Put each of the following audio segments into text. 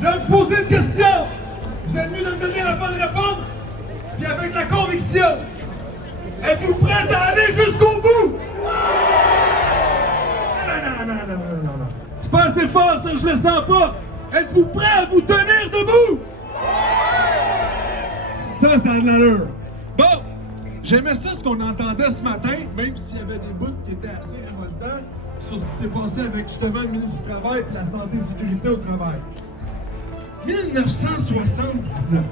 Je vais vous poser une question. Vous êtes mieux de me donner la bonne réponse, puis avec la conviction. Êtes-vous prêts à aller jusqu'au bout? Non. C'est pas assez fort, ça, je le sens pas. Êtes-vous prêts à vous tenir debout? Ça a de l'allure. Bon, j'aimais ça ce qu'on entendait ce matin, même s'il y avait des bouts qui étaient assez révoltants sur ce qui s'est passé avec justement le ministre du Travail et la santé et sécurité au travail. 1979.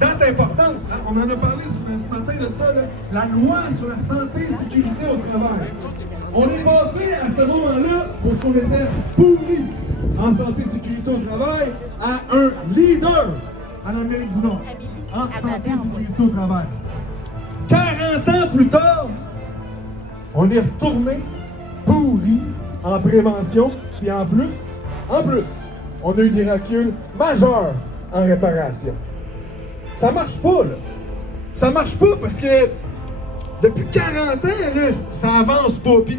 Date importante, hein? On en a parlé ce matin de ça, là. La loi sur la santé et sécurité au travail. On est passé à ce moment-là, pour ce qu'on était pourri en santé et sécurité au travail, à un leader en Amérique du Nord en santé et sécurité au travail. 40 ans plus tard, on est retourné pourri en prévention, puis en plus, on a eu des reculs majeurs en réparation. Ça marche pas, là. Ça marche pas parce que depuis 40 ans, là, ça avance pas. Puis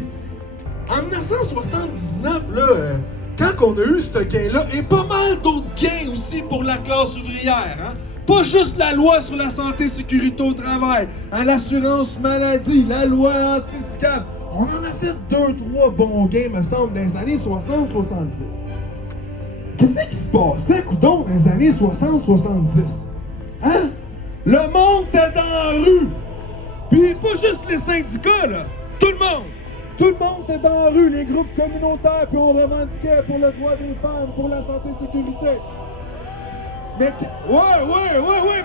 en 1979, là, quand on a eu ce gain-là, et pas mal d'autres gains aussi pour la classe ouvrière, hein? Pas juste la loi sur la santé et sécurité au travail, hein, l'assurance maladie, la loi anti-SCAP. On en a fait 2-3 bons gains, me semble, dans les années 60-70. Qu'est-ce qui se passait, coudonc, dans les années 60-70? Hein? Le monde était dans la rue! Puis pas juste les syndicats, là! Tout le monde! Tout le monde était dans la rue, les groupes communautaires, puis on revendiquait pour le droit des femmes, pour la santé et sécurité. Mais... Ouais,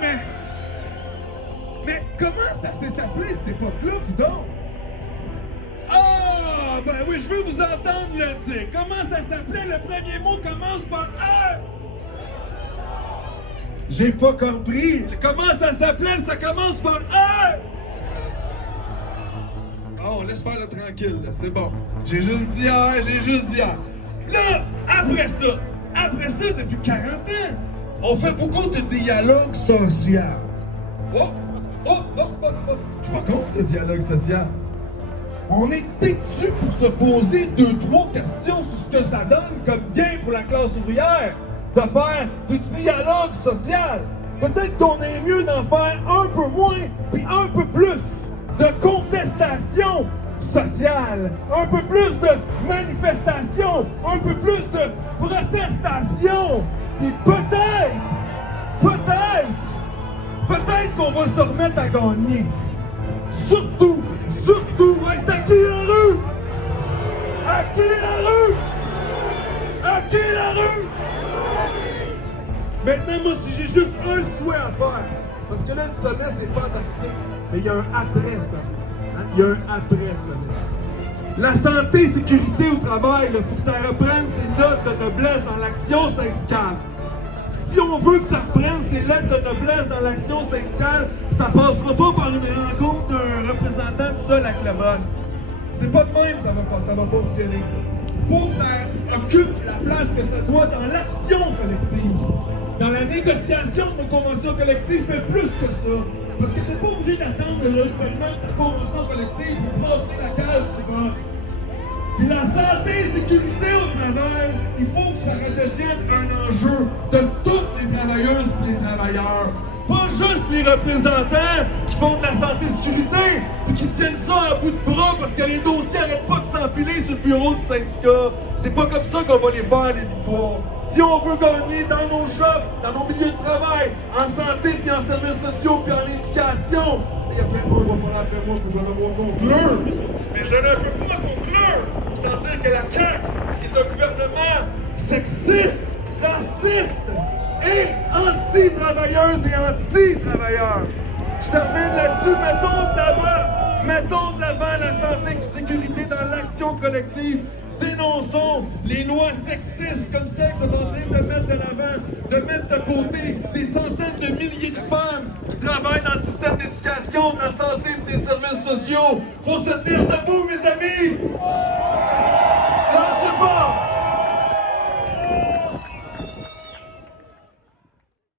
mais comment ça s'est appelé cette époque-là, coudonc? Ah, ben oui, je veux vous entendre le dire. Comment ça s'appelait? Le premier mot commence par R. J'ai pas compris. Comment ça s'appelait? Ça commence par R. Oh, laisse faire le tranquille, là. C'est bon. J'ai juste dit R. Là, après ça, depuis 40 ans, on fait beaucoup de dialogue social. Oh. Je suis pas contre le dialogue social. On est têtu pour se poser 2-3 questions sur ce que ça donne comme gain pour la classe ouvrière de faire du dialogue social. Peut-être qu'on est mieux d'en faire un peu moins puis un peu plus de contestation sociale, un peu plus de manifestation, un peu plus de protestation. Et peut-être qu'on va se remettre à gagner. Surtout, reste à qui la rue? À qui la rue? Maintenant, moi, si j'ai juste un souhait à faire, parce que là, le sommet, c'est fantastique, mais il y a un après ça. Hein? Il y a un après ça. La santé et sécurité au travail, il faut que ça reprenne ses notes de noblesse dans l'action syndicale. Si on veut que ça reprenne ses lettres de noblesse dans l'action syndicale, ça passera pas par une rencontre d'un représentant tout seul avec le boss. C'est pas de même ça va fonctionner. Faut que ça occupe la place que ça doit dans l'action collective. Dans la négociation de nos conventions collectives, mais plus que ça. Parce que t'es pas obligé d'attendre le renouvellement de ta convention collective pour passer la case du boss. Puis la santé et sécurité au travail, il faut que ça redevienne un enjeu de toutes les travailleuses et les travailleurs. Pas juste les représentants qui font de la santé et sécurité et qui tiennent ça à bout de bras parce que les dossiers n'arrêtent pas de s'empiler sur le bureau du syndicat. C'est pas comme ça qu'on va les faire, les victoires. Si on veut gagner dans nos shops, dans nos milieux de travail, en santé puis en services sociaux puis en éducation, il y a plein de monde qui va parler après moi, il faut que j'en ai conclure. Mais je ne peux pas conclure sans dire que la CAQ est un gouvernement sexiste, raciste et anti-travailleuses et anti-travailleurs. Je termine là-dessus, mettons de l'avant la santé et la sécurité dans l'action collective. Dénonçons les lois sexistes comme celles que sont en train de mettre de l'avant, de mettre de côté des centaines de milliers de femmes qui travaillent dans le système d'éducation, de la santé et des services sociaux. Faut se tenir debout, mes amis!